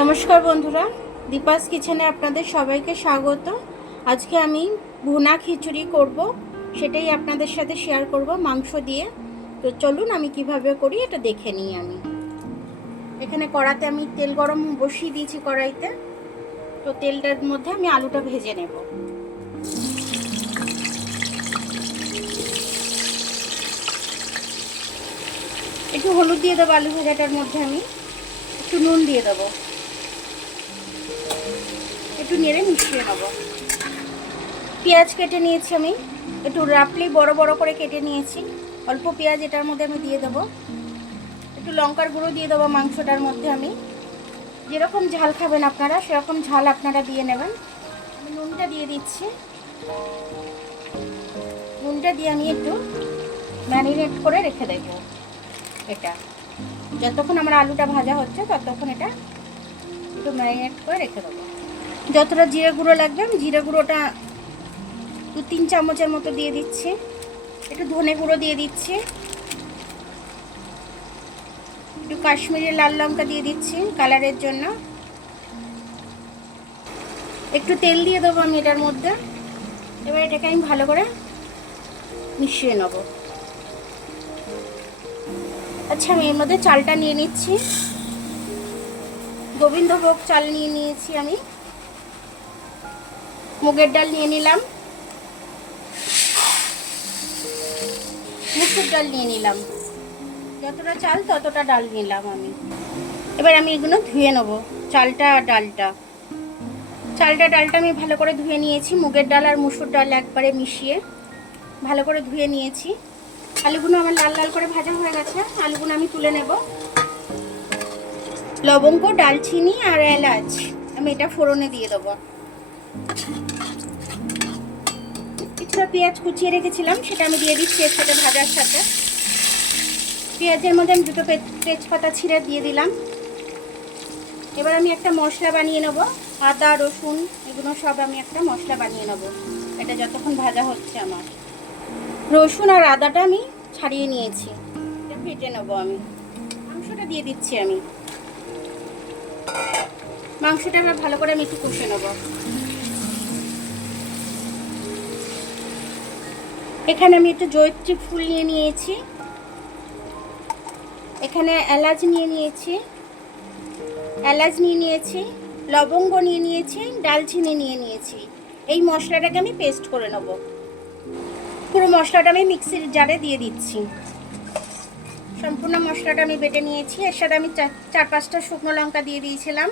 নমস্কার বন্ধুরা, দীপাস কিচেনে আপনাদের সবাইকে স্বাগত। আজকে আমি ভুনা খিচুড়ি করব, সেটাই আপনাদের সাথে শেয়ার করব মাংস দিয়ে। তো চলুন আমি কিভাবে করি এটা দেখে নিই। আমি এখানে কড়াতে আমি তেল গরম বসিয়ে দিয়েছি কড়াইতে। তো তেলটার মধ্যে আমি আলুটা ভেজে নেব। একটু হলুদ দিয়ে দেবো আলু ভাজাটার মধ্যে, আমি একটু নুন দিয়ে দেবো, একটু নেড়ে মিশিয়ে নেবো। পেঁয়াজ কেটে নিয়েছি আমি, একটু রাফলি বড় বড় করে কেটে নিয়েছি। অল্প পেঁয়াজ এটার মধ্যে আমি দিয়ে দেবো। একটু লঙ্কার গুঁড়ো দিয়ে দেবো মাংসটার মধ্যে। আমি যেরকম ঝাল খাবেন আপনারা সেরকম ঝাল আপনারা দিয়ে নেবেন। আমি নুনটা দিয়ে দিচ্ছি। নুনটা দিয়ে আমি একটু ম্যারিনেট করে রেখে দেব। এটা যতক্ষণ আমার আলুটা ভাজা হচ্ছে ততক্ষণ এটা একটু ম্যারিনেট করে রেখে দেবো। যতটা জিরে গুঁড়ো লাগবে আমি জিরে গুঁড়োটা 2-3 চামচের মতো দিয়ে দিচ্ছি। একটু ধনে গুঁড়ো দিয়ে দিচ্ছি, একটু কাশ্মীরি লাল লঙ্কা দিয়ে দিচ্ছি কালারের জন্য। একটু তেল দিয়ে দেবো আমি এটার মধ্যে। এবার এটাকে আমি ভালো করে মিশিয়ে নেব। আচ্ছা, আমি এর মধ্যে চালটা নিয়ে নিচ্ছি। গোবিন্দভোগ চাল নিয়ে নিয়েছি আমি। মুগের ডাল নিয়ে নিলাম, মুসুর ডাল নিয়ে নিলাম। যতটা চাল ততটা ডাল নিলাম আমি। এবার আমি এগুলো ধুয়ে নেব। চালটা আর ডালটা আমি ভালো করে ধুয়ে নিয়েছি। মুগের ডাল আর মুসুর ডাল একবারে মিশিয়ে ভালো করে ধুয়ে নিয়েছি। আলুগুলো আমার লাল লাল করে ভাজা হয়ে গেছে। আলুগুলো আমি তুলে নেব। লবঙ্গ, ডালচিনি আর এলাচ আমি এটা ফোড়নে দিয়ে দেবো। কিছুটা পেঁয়াজ কুচিয়ে রেখেছিলাম, সেটা আমি দিয়ে দিচ্ছি এর সাথে ভাজার সাথে। পেঁয়াজের মধ্যে আমি 2টো তেজপাতা ছিঁড়ে দিয়ে দিলাম। এবার আমি একটা মশলা বানিয়ে নেব। আদা রসুন এগুলো সব আমি একটা মশলা বানিয়ে নেব। এটা যতক্ষণ ভাজা হচ্ছে আমার রসুন আর আদাটা আমি ছাড়িয়ে নিয়েছি, এটা বেটে নেব আমি। মাংসটা দিয়ে দিচ্ছি আমি। মাংসটা এবার ভালো করে আমি একটু কষে নেব। এখানে আমি একটু জয়িত্রী ফুল নিয়ে নিয়েছি, এখানে এলাচ নিয়ে নিয়েছি, লবঙ্গ নিয়ে নিয়েছি, ডালচিনি নিয়ে নিয়েছি। এই মশলাটাকে আমি পেস্ট করে নেব। পুরো মশলাটা আমি মিক্সির জারে দিয়ে দিচ্ছি। সম্পূর্ণ মশলাটা আমি বেটে নিয়েছি। এর সাথে আমি 4-5টা শুকনো লঙ্কা দিয়ে দিয়েছিলাম,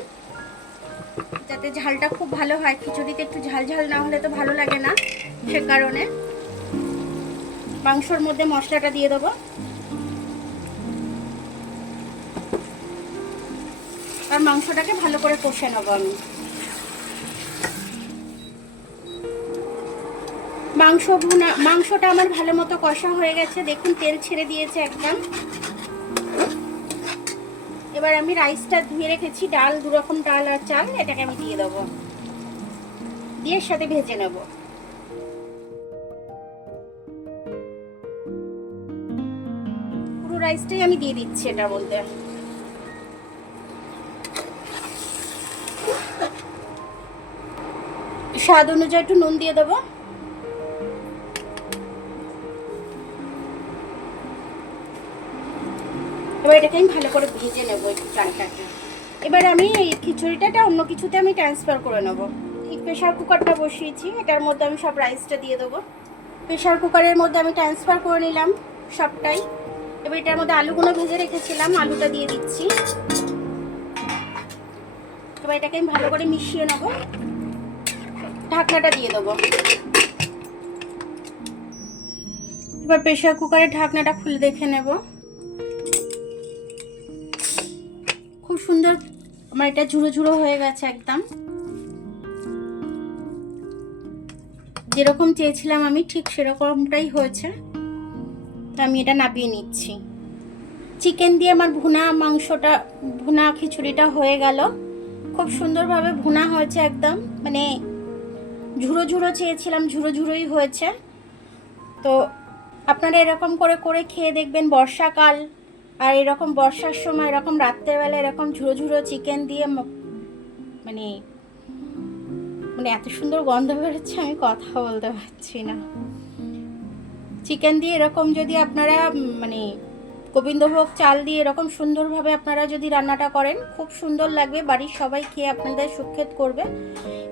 যাতে ঝালটা খুব ভালো হয়। খিচুড়িতে একটু ঝাল ঝাল না হলে তো ভালো লাগে না, সে কারণে। মাংসর মধ্যে মশলাটা দিয়ে দেবো আর মাংসটাকে ভালো করে কষে নেবো আমি। মাংসটা আমার ভালো মতো কষা হয়ে গেছে, দেখুন তেল ছেড়ে দিয়েছে একদম। এবার আমি রাইসটা ধুয়ে রেখেছি, ডাল 2 রকম ডাল আর চাল, এটাকে আমি দিয়ে দেবো, দিয়ে সাথে ভেজে নেব। পুরো রাইসটাই আমি দিয়ে দিচ্ছি এটার মধ্যে। স্বাদ অনুযায়ী একটু নুন দিয়ে দেবো। এবার এটাকে আমি ভালো করে ভেজে নেবো একটু চালটাকে। এবার আমি এই খিচুড়িটা অন্য কিছুতে আমি ট্রান্সফার করে নেবো। এই প্রেশার কুকারটা বসিয়েছি, এটার মধ্যে আমি সব রাইসটা দিয়ে দেবো। প্রেশার কুকারের মধ্যে আমি ট্রান্সফার করে নিলাম সবটাই। এবার এটার মধ্যে আলুগুলো ভেজে রেখেছিলাম, আলুটা দিয়ে দিচ্ছি। এবার এটাকে আমি ভালো করে মিশিয়ে নেবো। ঢাকনাটা দিয়ে দেবো। এবার প্রেশার কুকারের ঢাকনাটা খুলে দেখে নেব। খুব সুন্দর আমার এটা ঝুড়ো ঝুড়ো হয়ে গেছে একদম। যেরকম চেয়েছিলাম আমি ঠিক সেরকমটাই হয়েছে। তো আমি এটা নামিয়ে নিচ্ছি। চিকেন দিয়ে আমার ভুনা খিচুড়িটা হয়ে গেল। খুব সুন্দরভাবে ভুনা হয়েছে একদম, মানে ঝুড়ো ঝুড়ো চেয়েছিলাম, ঝুড়ো ঝুড়োই হয়েছে। তো আপনারা এরকম করে করে খেয়ে দেখবেন। বর্ষাকাল আর এরকম বর্ষার সময় এরকম রাত্রেবেলা এরকম ঝুড়ো ঝুড়ো চিকেন দিয়ে মানে মানে এত সুন্দর গন্ধ বেরোচ্ছে, আমি কথা বলতে পারছি না। চিকেন দিয়ে এরকম যদি আপনারা মানে গোবিন্দভোগ চাল দিয়ে এরকম সুন্দরভাবে আপনারা যদি রান্নাটা করেন, খুব সুন্দর লাগবে, বাড়ির সবাই খেয়ে আপনাদের সুখ্যাত করবে।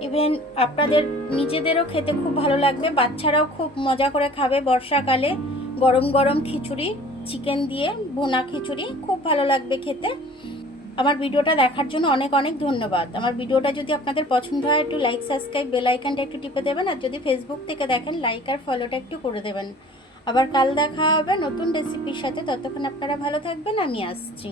ইভেন আপনাদের নিজেদেরও খেতে খুব ভালো লাগবে, বাচ্চারাও খুব মজা করে খাবে। বর্ষাকালে গরম গরম খিচুড়ি, চিকেন দিয়ে ভুনা খিচুড়ি খুব ভালো লাগবে খেতে। আমার ভিডিওটা দেখার জন্য অনেক অনেক ধন্যবাদ। আমার ভিডিওটা যদি আপনাদের পছন্দ হয়, একটু লাইক, সাবস্ক্রাইব, বেল আইকনটা একটু টিপে দেবেন। আর যদি ফেসবুক থেকে দেখেন, লাইক আর ফলোটা একটু করে দেবেন। আবার কাল দেখা হবে নতুন রেসিপির সাথে। ততক্ষণ আপনারা ভালো থাকবেন, আমি আসছি।